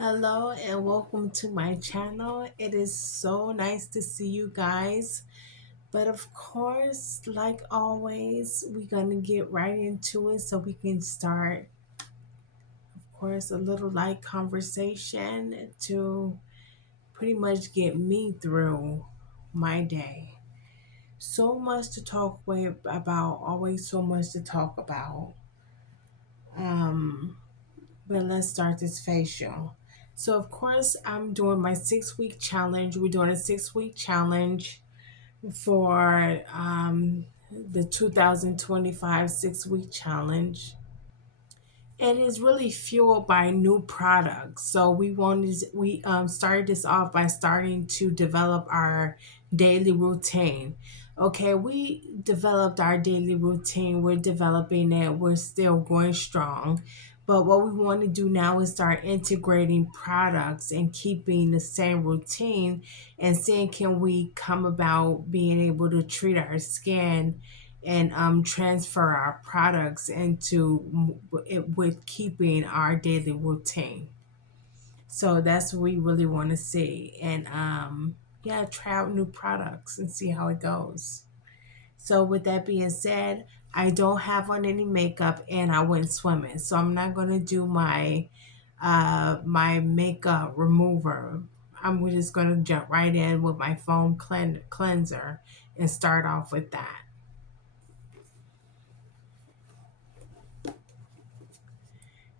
Hello and welcome to my channel. It is so nice to see you guys. But of course, like always, we're going to get right into it so we can start, of course, a little light conversation to pretty much get me through my day. So much to talk about, always so much to talk about. Um, But let's start this facial. So, of course, I'm doing my 6 week challenge. We're doing a 6 week challenge for the 2025 6 week challenge. And it's really fueled by new products. So we started this off by starting to develop our daily routine. Okay, we developed our daily routine. We're developing it. We're still going strong. But what we want to do now is start integrating products and keeping the same routine and seeing can we come about being able to treat our skin and transfer our products into it with keeping our daily routine. So that's what we really want to see. And yeah, try out new products and see how it goes. So with that being said, I don't have on any makeup and I went swimming. So I'm not gonna do my makeup remover. I'm just gonna jump right in with my foam cleanser and start off with that.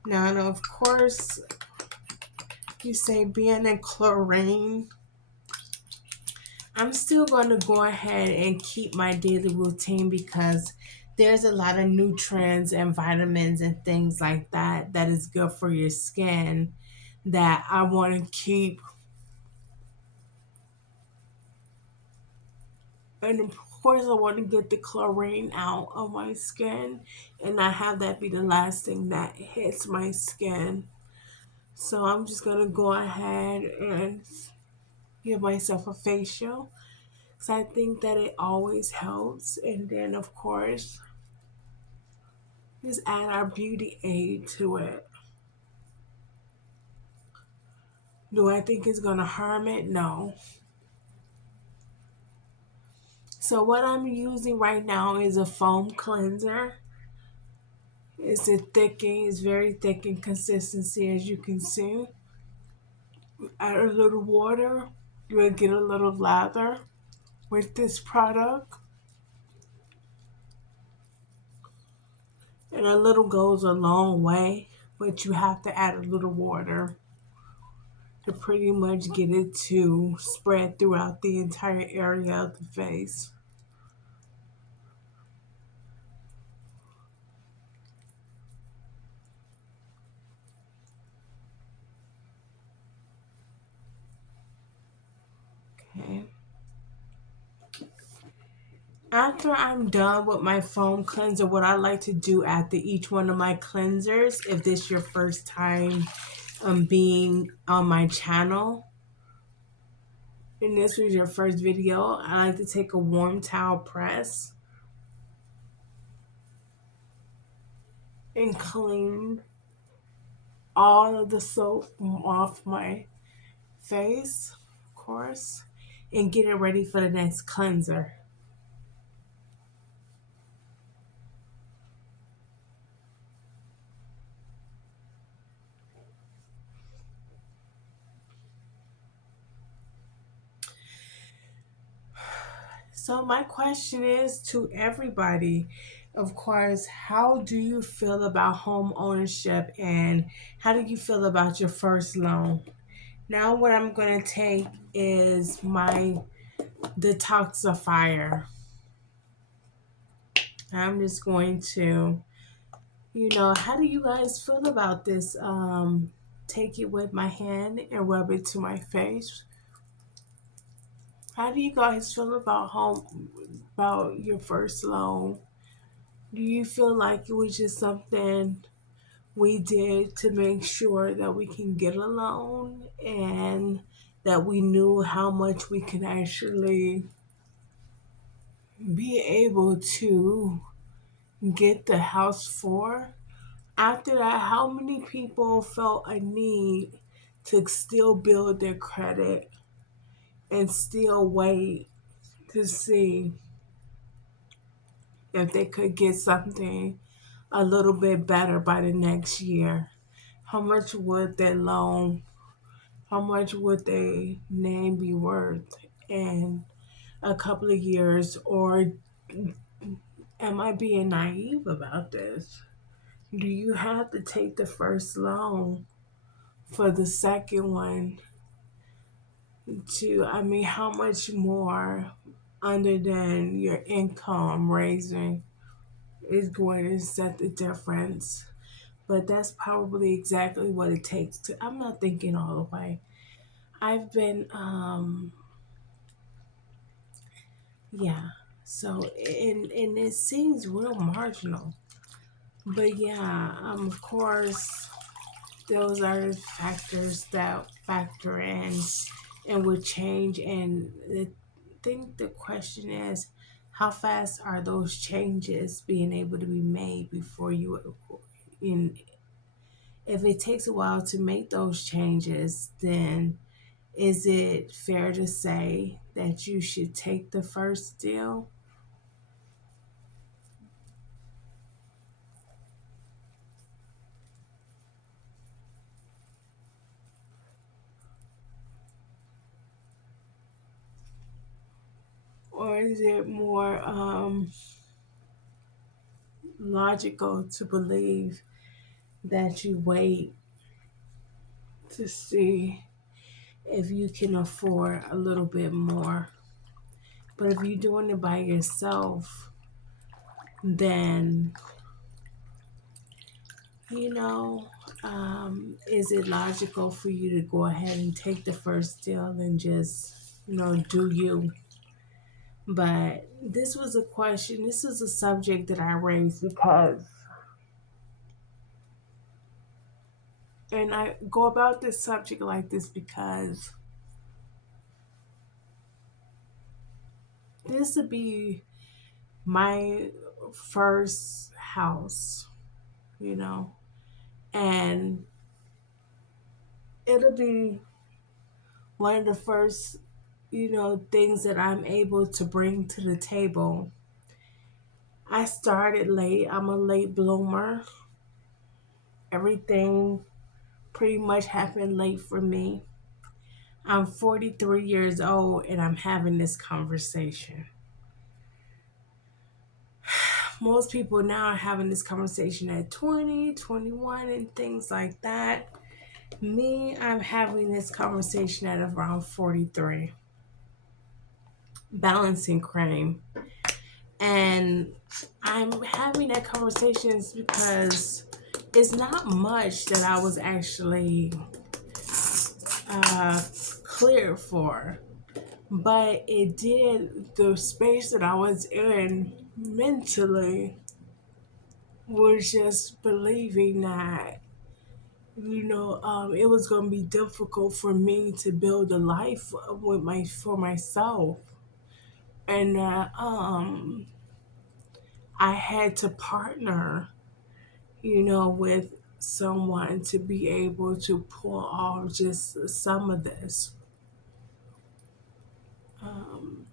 Now, and of course, you say being in chlorine, I'm still going to go ahead and keep my daily routine because there's a lot of nutrients and vitamins and things like that that is good for your skin that I want to keep. And of course, I want to get the chlorine out of my skin and not have that be the last thing that hits my skin. So I'm just going to go ahead and give myself a facial. So I think that it always helps. And then, of course, just add our beauty aid to it. Do I think it's going to harm it? No. So what I'm using right now is a foam cleanser. It's very thick in consistency as you can see. Add a little water. You'll get a little lather with this product. And a little goes a long way, but you have to add a little water to pretty much get it to spread throughout the entire area of the face. Okay. After I'm done with my foam cleanser, what I like to do after each one of my cleansers, if this is your first time being on my channel, and this was your first video, I like to take a warm towel press and clean all of the soap off my face, of course, and get it ready for the next cleanser. So my question is to everybody, of course, how do you feel about home ownership and how do you feel about your first loan? Now what I'm going to take is my detoxifier. I'm just going to, how do you guys feel about this? Take it with my hand and rub it to my face. How do you guys feel about your first loan? Do you feel like it was just something we did to make sure that we can get a loan and that we knew how much we can actually be able to get the house for? After that, how many people felt a need to still build their credit and still wait to see if they could get something a little bit better by the next year. How much would their loan, how much would their name be worth in a couple of years? Or am I being naive about this? Do you have to take the first loan for the second one to, I mean, how much more other than your income raising is going to set the difference? But that's probably exactly what it takes to, I'm not thinking all the way. I've been, yeah. So, and it seems real marginal. But yeah, of course, those are the factors that factor in and would change. And I think the question is, how fast are those changes being able to be made before you, in, if it takes a while to make those changes, then is it fair to say that you should take the first deal? Or is it more logical to believe that you wait to see if you can afford a little bit more? But if you're doing it by yourself, then, you know, is it logical for you to go ahead and take the first deal and just, do you? But this was a question, this is a subject that I raised because, and I go about this subject like this because this would be my first house, you know, and it'll be one of the first, things that I'm able to bring to the table. I started late, I'm a late bloomer. Everything pretty much happened late for me. I'm 43 years old and I'm having this conversation. Most people now are having this conversation at 20, 21, and things like that. Me, I'm having this conversation at around 43, balancing cream. And I'm having that conversation because it's not much that I was actually uh, cleared for. But it did, the space that I was in mentally was just believing that, it was going to be difficult for me to build a life with for myself. And I had to partner, with someone to be able to pull off just some of this. Um,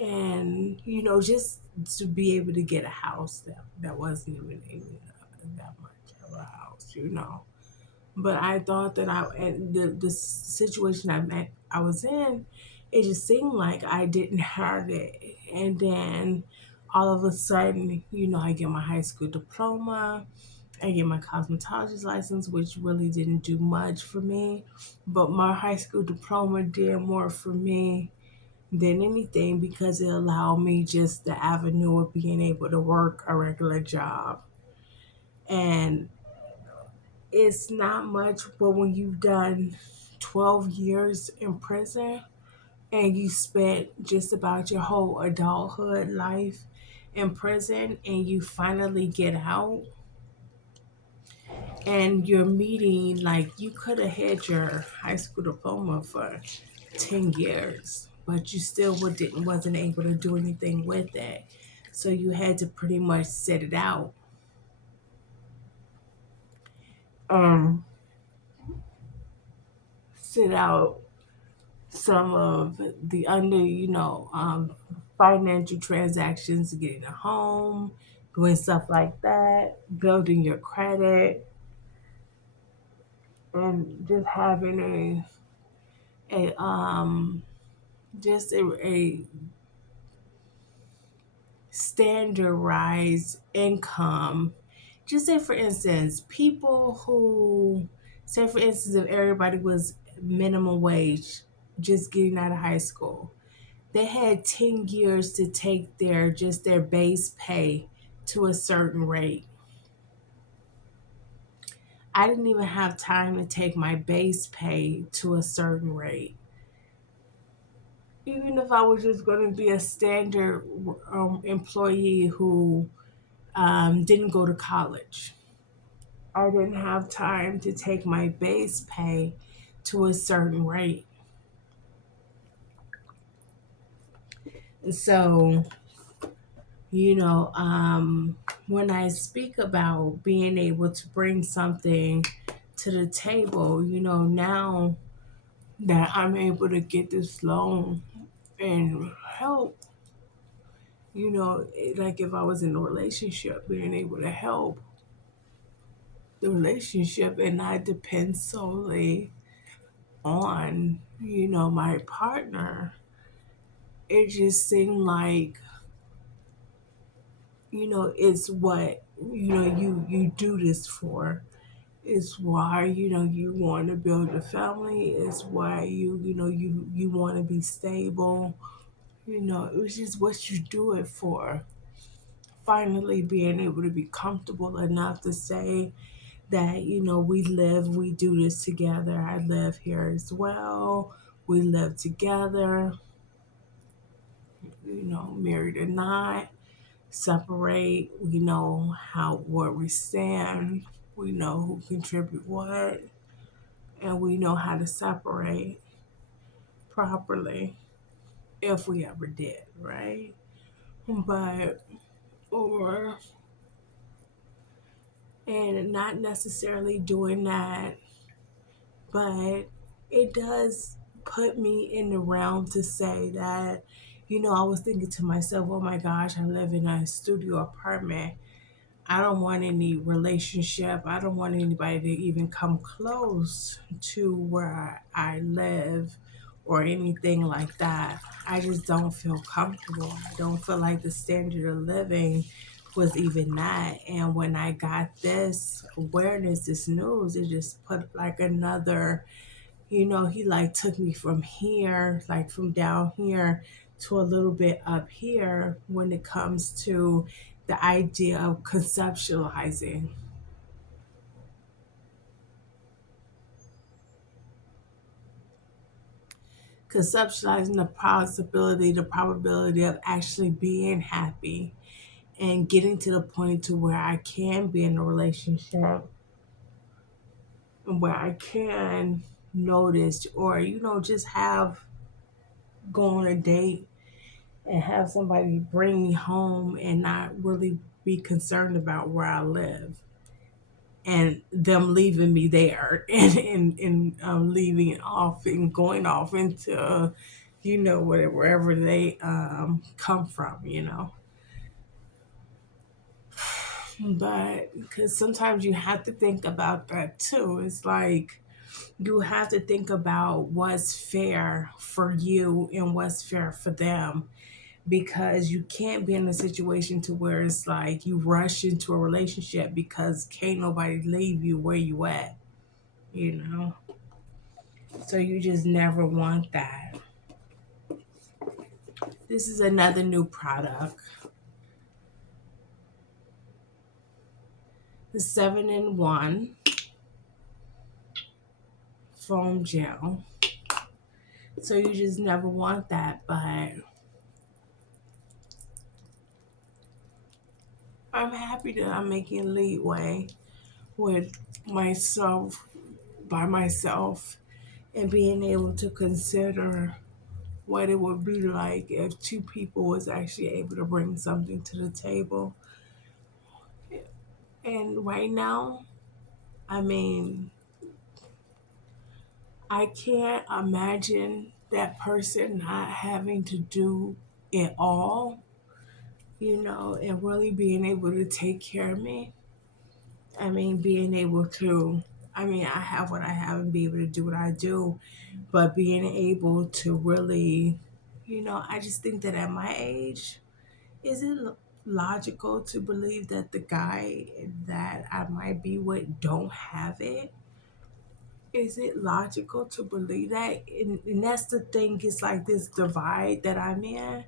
and just to be able to get a house that wasn't even that much of a house, but I thought that and the situation I was in, it just seemed like I didn't have it. And then all of a sudden, I get my high school diploma, I get my cosmetologist license, which really didn't do much for me, but my high school diploma did more for me than anything because it allowed me just the avenue of being able to work a regular job. And it's not much, but when you've done 12 years in prison and you spent just about your whole adulthood life in prison and you finally get out and you're meeting, like, you could have had your high school diploma for 10 years, but you still wasn't able to do anything with it. So you had to pretty much sit it out. Um, sit out some of the financial transactions, getting a home, doing stuff like that, building your credit, and just having a just a standardized income. Just say, for instance, people who, say, for instance, if everybody was minimum wage just getting out of high school, they had 10 years to take their base pay to a certain rate. I didn't even have time to take my base pay to a certain rate. Even if I was just going to be a standard employee who didn't go to college, I didn't have time to take my base pay to a certain rate. So, you know, when I speak about being able to bring something to the table, now that I'm able to get this loan and help, like if I was in a relationship, being able to help the relationship and not depend solely on, my partner, it just seemed like, it's what, you do this for. It's why, you want to build a family. It's why you want to be stable. It was just what you do it for. Finally being able to be comfortable enough to say that, we do this together. I live here as well. We live together, married or not, separate. We know how where we stand. We know who contribute what, and we know how to separate properly if we ever did, right? But or and not necessarily doing that, but it does put me in the realm to say that, I was thinking to myself, oh my gosh, I live in a studio apartment. I don't want any relationship. I don't want anybody to even come close to where I live or anything like that. I just don't feel comfortable. I don't feel like the standard of living was even that. And when I got this awareness, this news, it just put like another, he like took me from here, like from down here to a little bit up here when it comes to the idea of conceptualizing the probability of actually being happy and getting to the point to where I can be in a relationship and where I can notice or, just have go on a date and have somebody bring me home and not really be concerned about where I live and them leaving me there and leaving it off and going off into, wherever they come from, But because sometimes you have to think about that too. It's like you have to think about what's fair for you and what's fair for them because you can't be in a situation to where it's like you rush into a relationship because can't nobody leave you where you at, you know? So you just never want that. This is another new product, the 7-in-1 foam gel. So you just never want that, but I'm happy that I'm making leadway with myself by myself and being able to consider what it would be like if two people was actually able to bring something to the table. And right now, I mean, I can't imagine that person not having to do it all, and really being able to take care of me. I mean, being able to, I have what I have and be able to do what I do, but being able to really, I just think that at my age, is it logical to believe that the guy that I might be with don't have it? Is it logical to believe that? And that's the thing, it's like this divide that I'm in.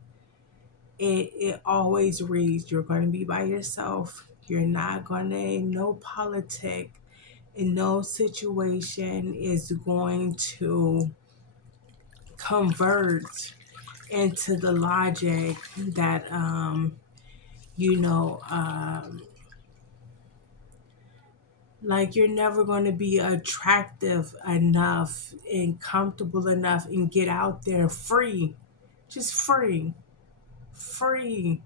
It always reads, you're going to be by yourself. You're not going to, no politic in no situation is going to convert into the logic that, you know, um, like you're never going to be attractive enough and comfortable enough and get out there free, just free, free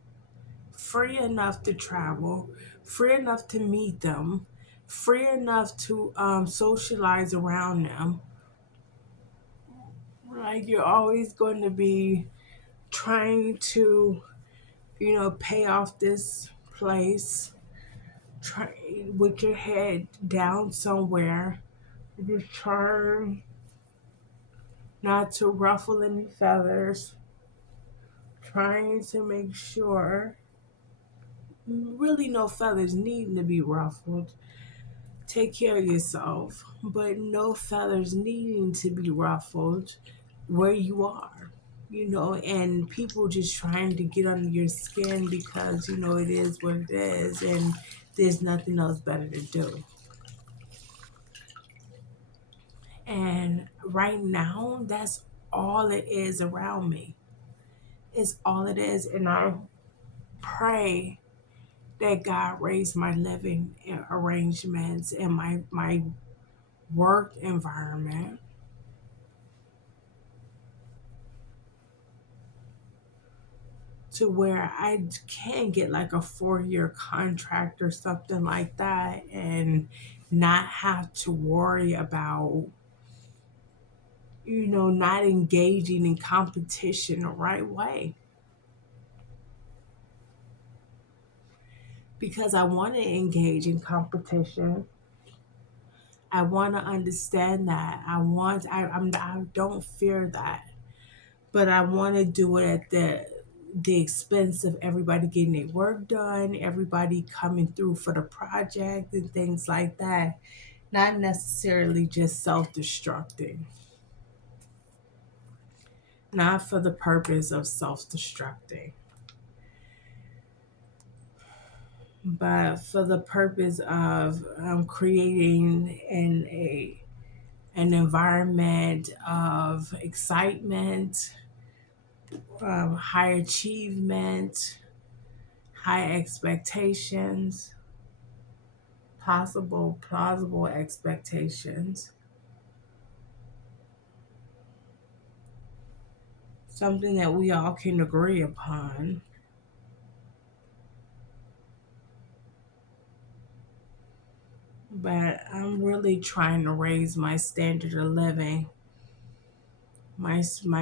enough to travel, free enough to meet them, free enough to socialize around them. Like you're always going to be trying to, pay off this place, try with your head down somewhere, just trying not to ruffle any feathers, trying to make sure really no feathers needing to be ruffled. Take care of yourself, but no feathers needing to be ruffled where you are, and people just trying to get under your skin because, it is what it is and there's nothing else better to do. And right now, that's all it is around me. It's all it is. And I pray that God raise my living arrangements and my work environment to where I can get like a 4-year contract or something like that and not have to worry about, not engaging in competition the right way. Because I want to engage in competition. I want to understand that. I don't fear that, but I want to do it at the expense of everybody getting their work done, everybody coming through for the project and things like that. Not necessarily just self-destructing. Not for the purpose of self-destructing, but for the purpose of creating an environment of excitement, high achievement, high expectations, possible plausible expectations, something that we all can agree upon. But I'm really trying to raise my standard of living, my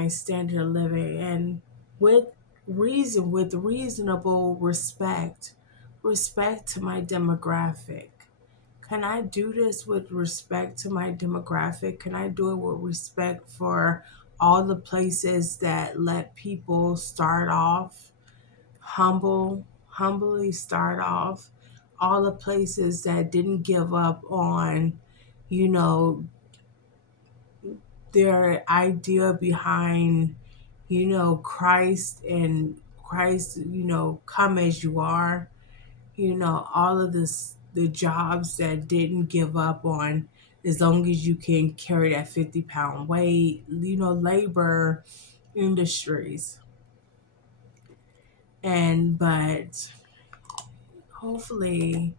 standard of living, and with with reasonable respect to my demographic. Can I do this with respect to my demographic? Can I do it with respect for all the places that let people start off humbly start off, all the places that didn't give up on, you know, their idea behind, Christ and Christ, come as you are, all of this, the jobs that didn't give up on as long as you can carry that 50-pound weight, labor industries. But hopefully,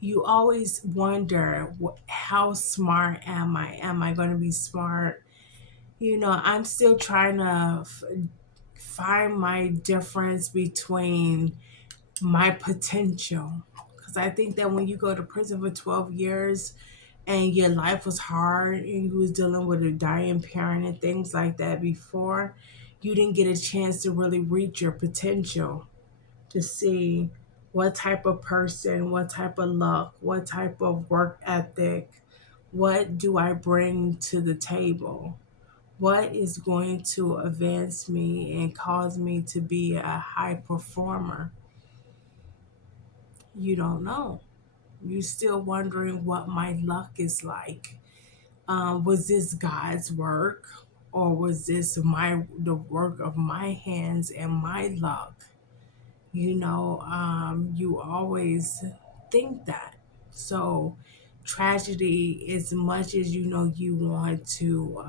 you always wonder, how smart am I? Am I going to be smart? I'm still trying to find my difference between my potential. Because I think that when you go to prison for 12 years, and your life was hard and you was dealing with a dying parent and things like that before, you didn't get a chance to really reach your potential to see what type of person, what type of luck, what type of work ethic, what do I bring to the table? What is going to advance me and cause me to be a high performer? You don't know. You're still wondering what my luck is like. Was this God's work, or was this the work of my hands and my luck? You always think that. So tragedy, as much as you want to,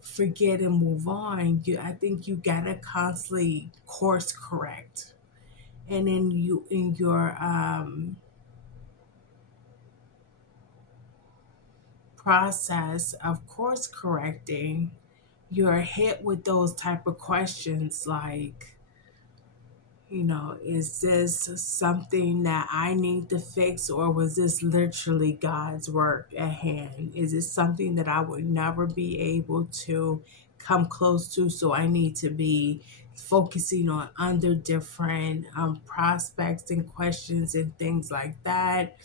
forget and move on, I think you gotta constantly course correct. And then you, in your process of course correcting, you're hit with those type of questions like, is this something that I need to fix, or was this literally God's work at hand? Is it something that I would never be able to come close to? So I need to be focusing on under different prospects and questions and things like that.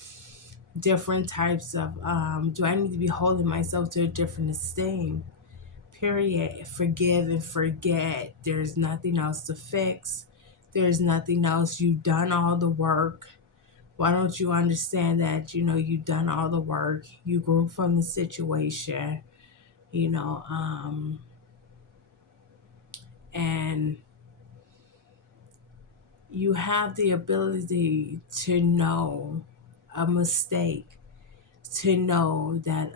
Different types of, do I need to be holding myself to a different esteem? Period. Forgive and forget. There's nothing else to fix. There's nothing else. You've done all the work. Why don't you understand that, you've done all the work? You grew from the situation, you know, um, and you have the ability to know a mistake, to know that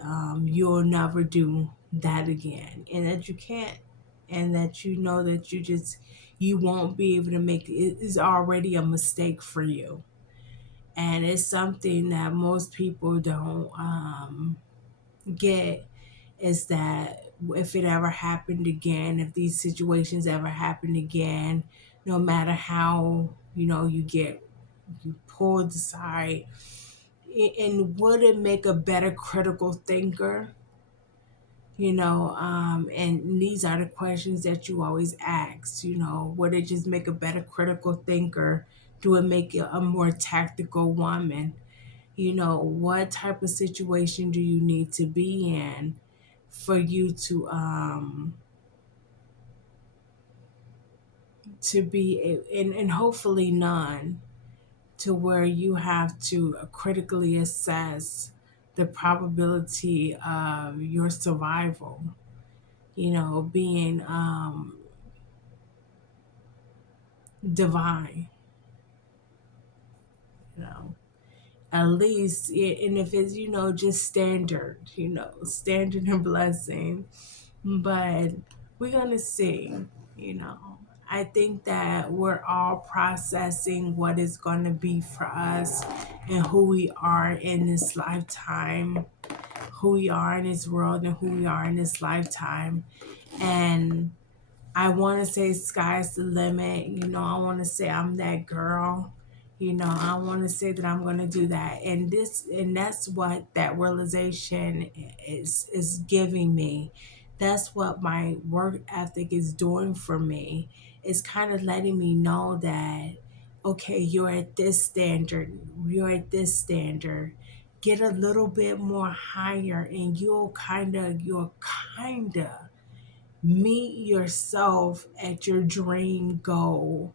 you'll never do that again, and that you can't, and that that you won't be able to make it. Is already a mistake for you, and it's something that most people don't get, is that if it ever happened again, if these situations ever happen again, no matter how you pulled aside, and would it make a better critical thinker? And these are the questions that you always ask. Would it just make a better critical thinker? Do it make you a more tactical woman? What type of situation do you need to be in for you to be and hopefully none, to where you have to critically assess the probability of your survival, being divine, you know. At least, and if it's, just standard, standard and blessing. But we're going to see, you know. I think that we're all processing what is going to be for us and who we are in this lifetime, who we are in this world, and who we are in this lifetime. And I want to say sky's the limit. I want to say I'm that girl. I want to say that I'm going to do that. And that's what that realization is giving me. That's what my work ethic is doing for me. It's kind of letting me know that, okay, you're at this standard. You're at this standard. Get a little bit more higher, and you'll kind of meet yourself at your dream goal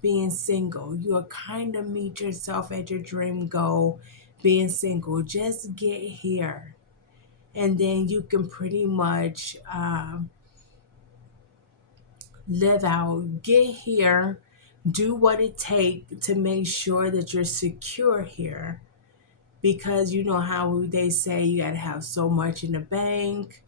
being single. You'll kind of meet yourself at your dream goal being single. Just get here, and then you can pretty much live out. Get here, do what it takes to make sure that you're secure here, because you know how they say you got to have so much in the bank,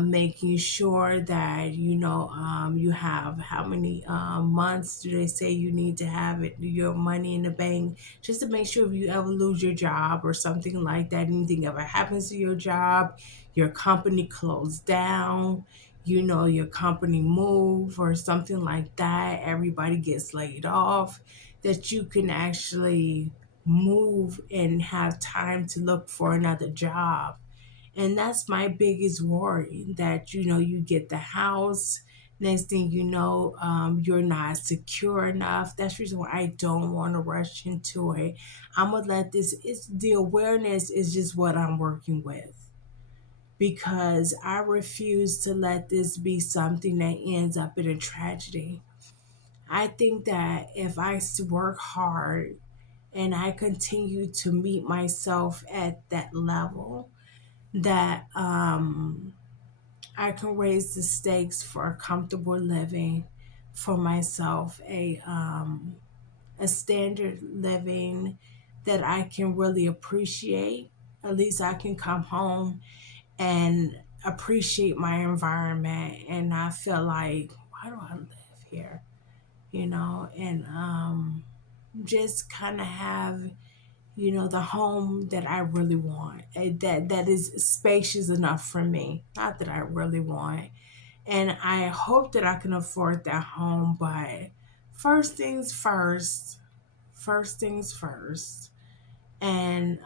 making sure that you have how many months do they say you need to have your money in the bank, just to make sure if you ever lose your job or something like that, anything ever happens to your job, your company closed down, your company move or something like that, everybody gets laid off, that you can actually move and have time to look for another job. And that's my biggest worry, that, you get the house. Next thing you know, you're not secure enough. That's the reason why I don't want to rush into it. I'm going to let this, it's the awareness is just what I'm working with, because I refuse to let this be something that ends up in a tragedy. I think that if I work hard and I continue to meet myself at that level, that I can raise the stakes for a comfortable living for myself, a standard living that I can really appreciate. At least I can come home and appreciate my environment and not feel like, why do I live here? And just kind of have, the home that I really want, that is spacious enough for me. Not that I really want. And I hope that I can afford that home, but first things first, first things first. And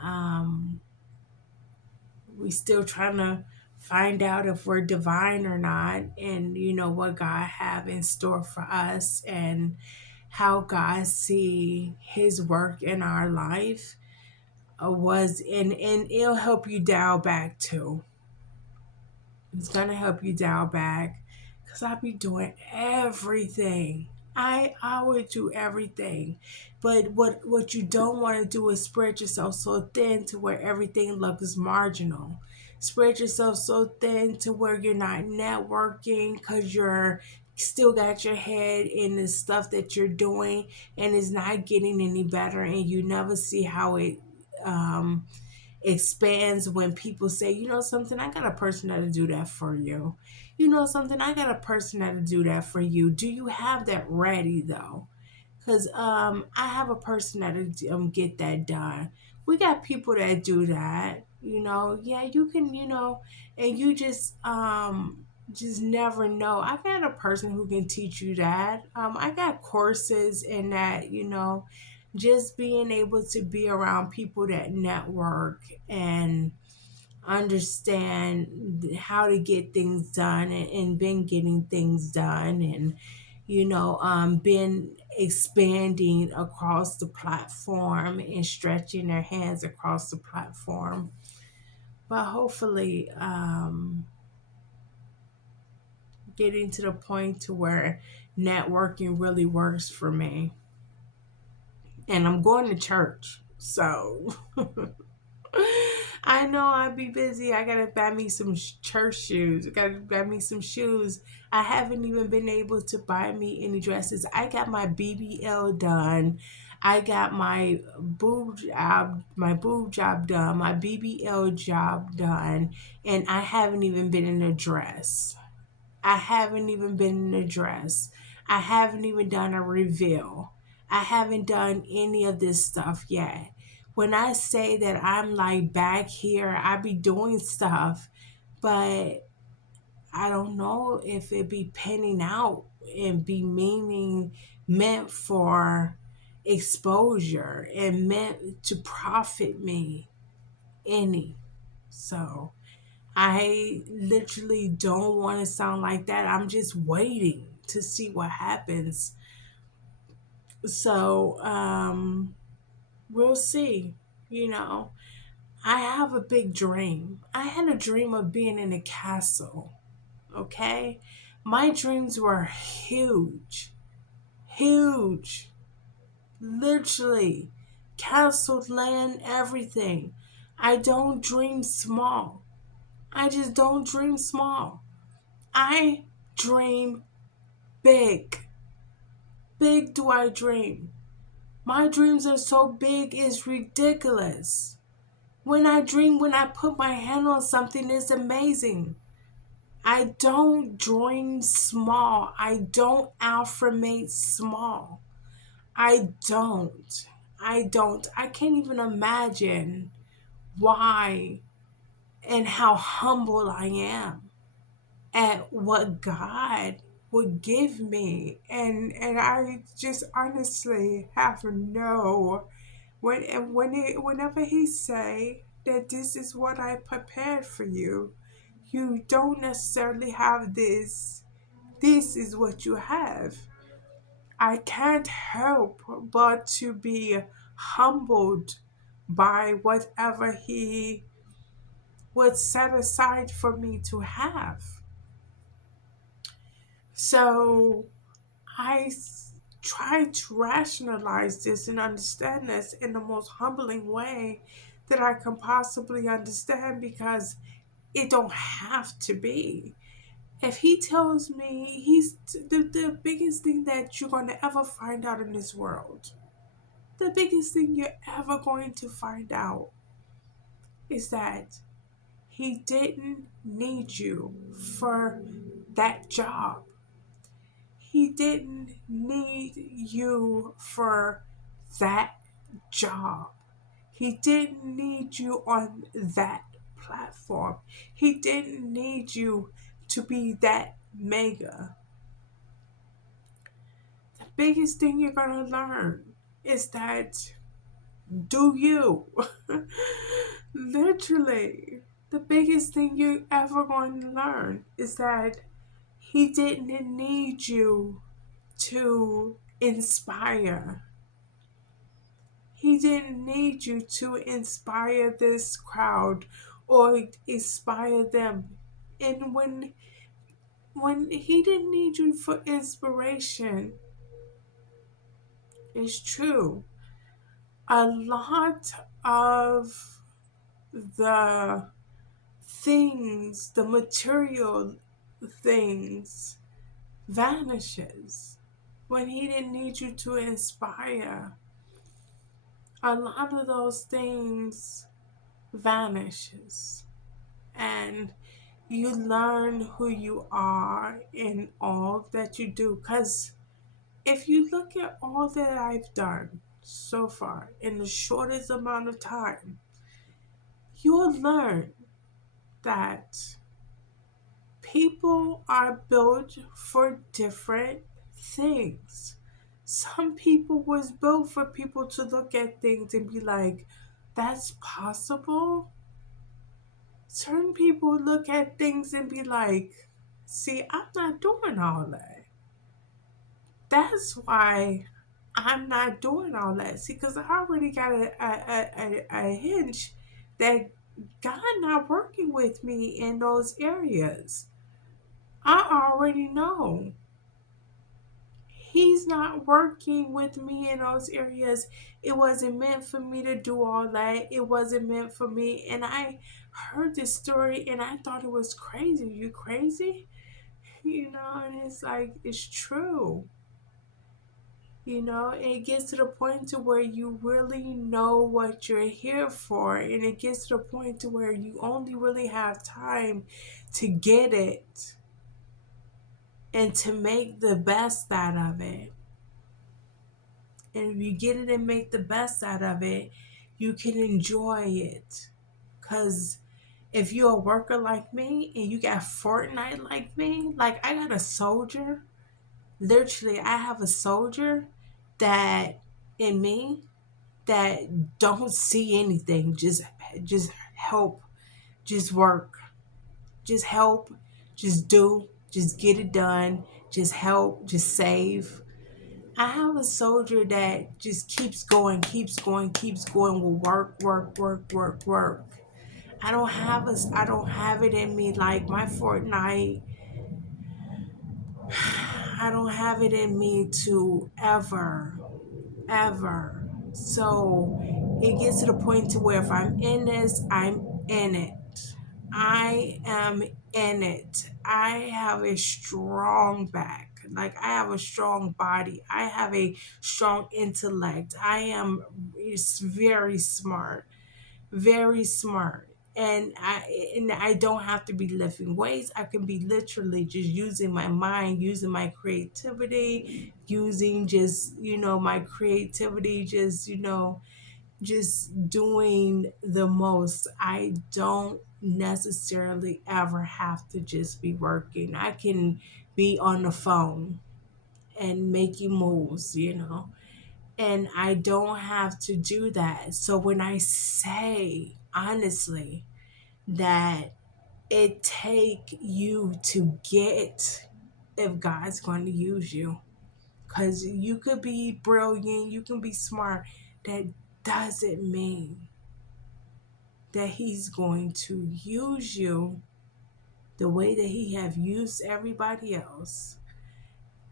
we still trying to find out if we're divine or not, and what God have in store for us, and how God see his work in our life was, and it'll help you dial back too. It's gonna help you dial back, because I be doing everything. I would do everything, but what you don't want to do is spread yourself so thin to where everything looks marginal. Spread yourself so thin to where you're not networking because you're still got your head in the stuff that you're doing, and it's not getting any better, and you never see how it um, expands when people say, something, I got a person that'll do that for you. Something, I got a person that'll do that for you. Do you have that ready though? Because I have a person that'll get that done. We got people that do that. Yeah, you can, and you just never know. I got a person who can teach you that. I got courses in that, just being able to be around people that network and understand how to get things done, and been getting things done, and been expanding across the platform and stretching their hands across the platform. But hopefully, getting to the point to where networking really works for me. And I'm going to church, so I know I'll be busy. I gotta buy me some church shoes. I gotta buy me some shoes. I haven't even been able to buy me any dresses. I got my BBL done. I got my boob job done, my BBL job done, and I haven't even been in a dress. I haven't even been in a dress. I haven't even done a reveal. I haven't done any of this stuff yet. When I say that I'm like back here, I be doing stuff, but I don't know if it be penning out and be meant for exposure and meant to profit me any. So I literally don't want to sound like that. I'm just waiting to see what happens. So, we'll see. You know, I have a big dream. I had a dream of being in a castle, okay? My dreams were huge, huge, literally. Castle, land, everything. I don't dream small. I just don't dream small. I dream big. Big do I dream. My dreams are so big, it's ridiculous. When I dream, when I put my hand on something, it's amazing. I don't dream small. I don't affirmate small. I don't. I don't. I can't even imagine why and how humble I am at what God would give me. And I just honestly have no Whenever he say that this is what I prepared for you, you don't necessarily have this. This is what you have. I can't help but to be humbled by whatever he would set aside for me to have. So try to rationalize this and understand this in the most humbling way that I can possibly understand, because it don't have to be. If he tells me the biggest thing that you're going to ever find out in this world, the biggest thing you're ever going to find out is that he didn't need you for that job. He didn't need you for that job. He didn't need you on that platform. He didn't need you to be that mega. The biggest thing you're going to learn is that do you. Literally, the biggest thing you're ever going to learn is that he didn't need you to inspire. He didn't need you to inspire this crowd or inspire them. And when he didn't need you for inspiration, it's true. A lot of the things, the material things, vanishes when he didn't need you to inspire. A lot of those things vanishes, and you learn who you are in all that you do. Because if you look at all that I've done so far in the shortest amount of time, you'll learn that people are built for different things. Some people was built for people to look at things and be like, that's possible. Certain people look at things and be like, see, I'm not doing all that. That's why I'm not doing all that. See, because I already got a hinge that God not working with me in those areas. I already know He's not working with me in those areas. It wasn't meant for me to do all that. It wasn't meant for me. And I heard this story and I thought it was crazy. You crazy? And it's like, it's true. It gets to the point to where you really know what you're here for, and it gets to the point to where you only really have time to get it and to make the best out of it. And if you get it and make the best out of it, you can enjoy it. Because if you're a worker like me and you got Fortnite like me, like I got a soldier, literally, I have a soldier that in me that don't see anything, just help, just work, just help, just do, just get it done, just help, just save. I have a soldier that just keeps going, keeps going, keeps going, will work, work, work, work, work. I don't have it in me like my Fortnite. I don't have it in me to ever. So it gets to the point to where if I'm in this, I'm in it. I am in it. I have a strong back. Like I have a strong body. I have a strong intellect. I am very smart, very smart. And I don't have to be lifting weights. I can be literally just using my mind, using my creativity, using just my creativity, just doing the most. I don't necessarily ever have to just be working. I can be on the phone and making moves. And I don't have to do that. So when I say honestly that it take you to get if God's going to use you, because you could be brilliant, you can be smart, that doesn't mean that he's going to use you the way that he have used everybody else.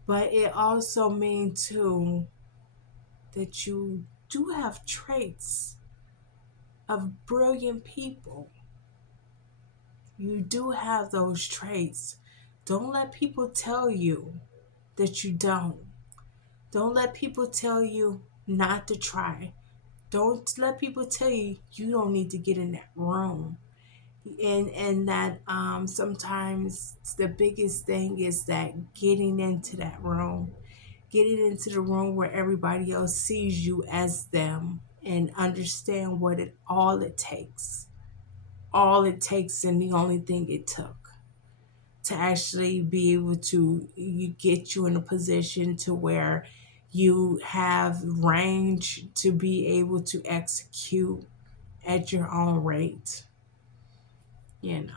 But it also means too that you do have traits of brilliant people. You do have those traits. Don't let people tell you that you don't. Don't let people tell you not to try. Don't let people tell you you don't need to get in that room. And that sometimes the biggest thing is that getting into that room, getting into the room where everybody else sees you as them and understand what all it takes and the only thing it took to actually be able to you get you in a position to where you have range to be able to execute at your own rate, you know.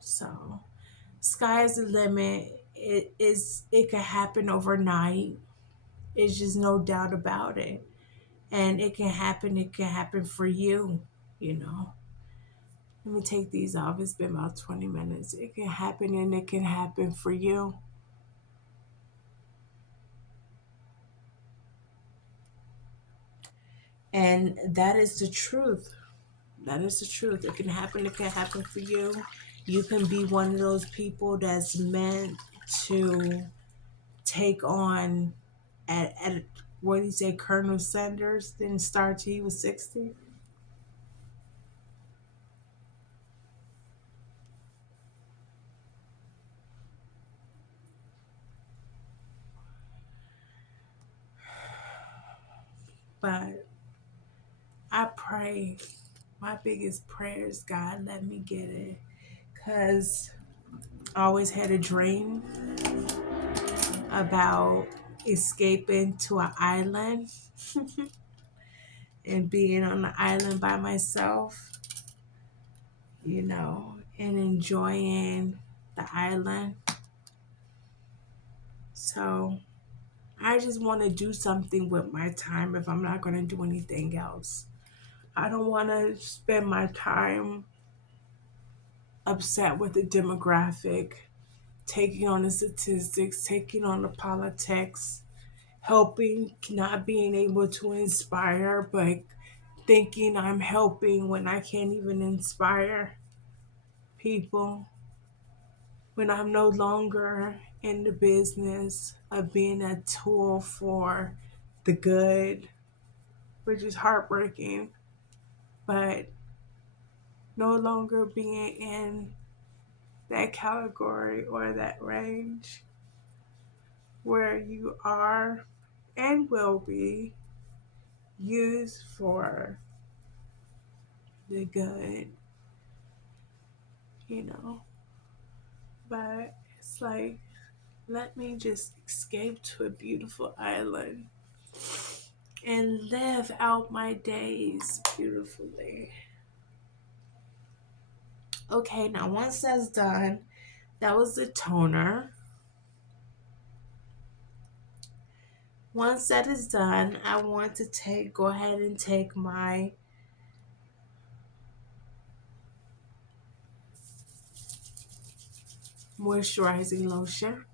So sky is the limit. It can happen overnight. It's just no doubt about it. And it can happen for you, you know. Let me take these off. It's been about 20 minutes. It can happen and it can happen for you. And that is the truth. That is the truth. It can happen. It can happen for you. You can be one of those people that's meant to take on at what do you say, Colonel Sanders didn't start till he was 60. But I pray, my biggest prayer is God let me get it. Cause I always had a dream about escaping to an island and being on the island by myself, you know, and enjoying the island. So I just want to do something with my time if I'm not going to do anything else. I don't want to spend my time upset with the demographic, taking on the statistics, taking on the politics, helping, not being able to inspire, but thinking I'm helping when I can't even inspire people, when I'm no longer in the business of being a tool for the good, which is heartbreaking, but no longer being in that category or that range where you are and will be used for the good, you know. But it's like, let me just escape to a beautiful island and live out my days beautifully. Okay, now once that's done, that was the toner. Once that is done, I want to go ahead and take my moisturizing lotion.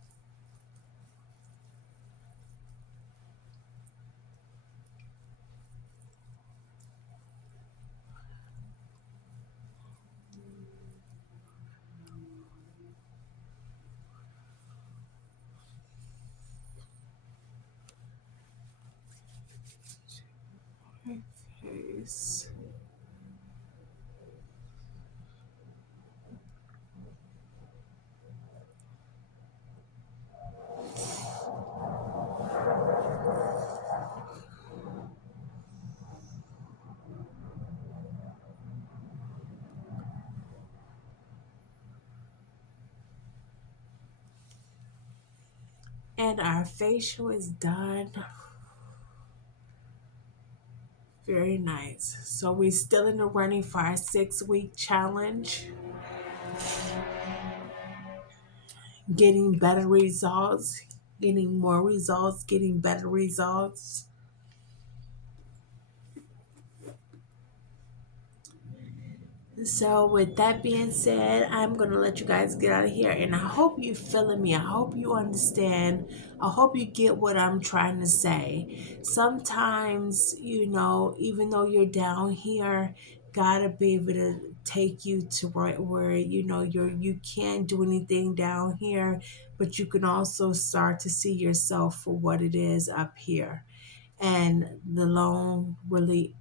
My face. And our facial is done. Very nice. So we still in the running for our 6 week challenge, getting better results, getting more results, getting better results. So, with that being said, I'm going to let you guys get out of here. And I hope you feeling me. I hope you understand. I hope you get what I'm trying to say. Sometimes, even though you're down here, gotta be able to take you to right where you can't do anything down here, but you can also start to see yourself for what it is up here. And the loan really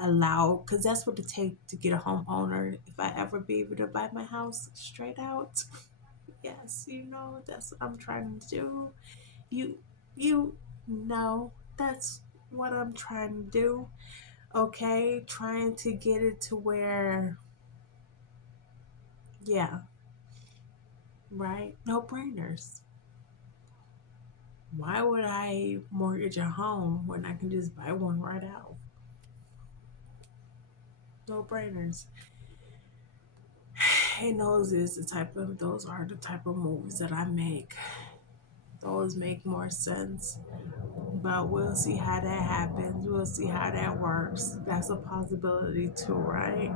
allow, because that's what it takes to get a homeowner. If I ever be able to buy my house straight out, yes, that's what I'm trying to do. you you know that's what I'm trying to do. Okay, trying to get it to where, yeah, right, no brainers. Why would I mortgage a home when I can just buy one right out? No brainers. And those are the type of moves that I make. Those make more sense. But we'll see how that happens. We'll see how that works. That's a possibility too, right?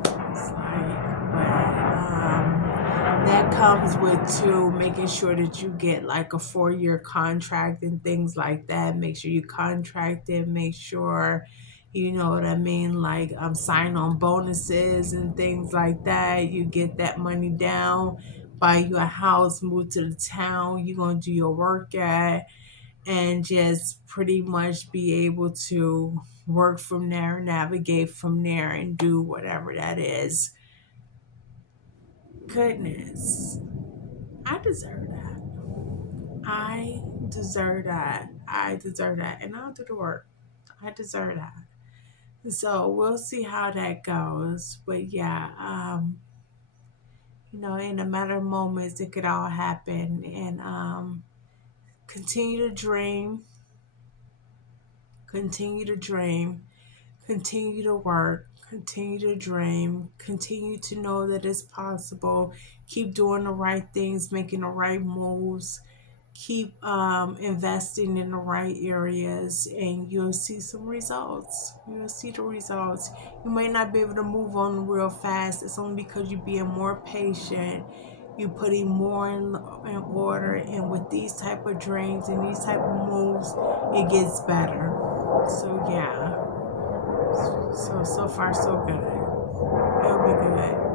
It's like, that comes with too making sure that you get like a 4 year contract and things like that. Make sure you contract it. Make sure, you know what I mean, like sign on bonuses and things like that. You get that money down, buy you a house, move to the town you're gonna do your work at, and just pretty much be able to work from there, navigate from there, and do whatever that is. Goodness, I deserve that. I deserve that. I deserve that. And I'll do the work. I deserve that. So we'll see how that goes. But yeah, in a matter of moments, it could all happen. And continue to dream, continue to dream, continue to work, continue to dream, continue to know that it's possible. Keep doing the right things, making the right moves, keep investing in the right areas, and you'll see some results. You'll see the results. You might not be able to move on real fast. It's only because you're being more patient. You putting more in order, and with these type of dreams and these type of moves, it gets better. So yeah. So far so good. It'll be good.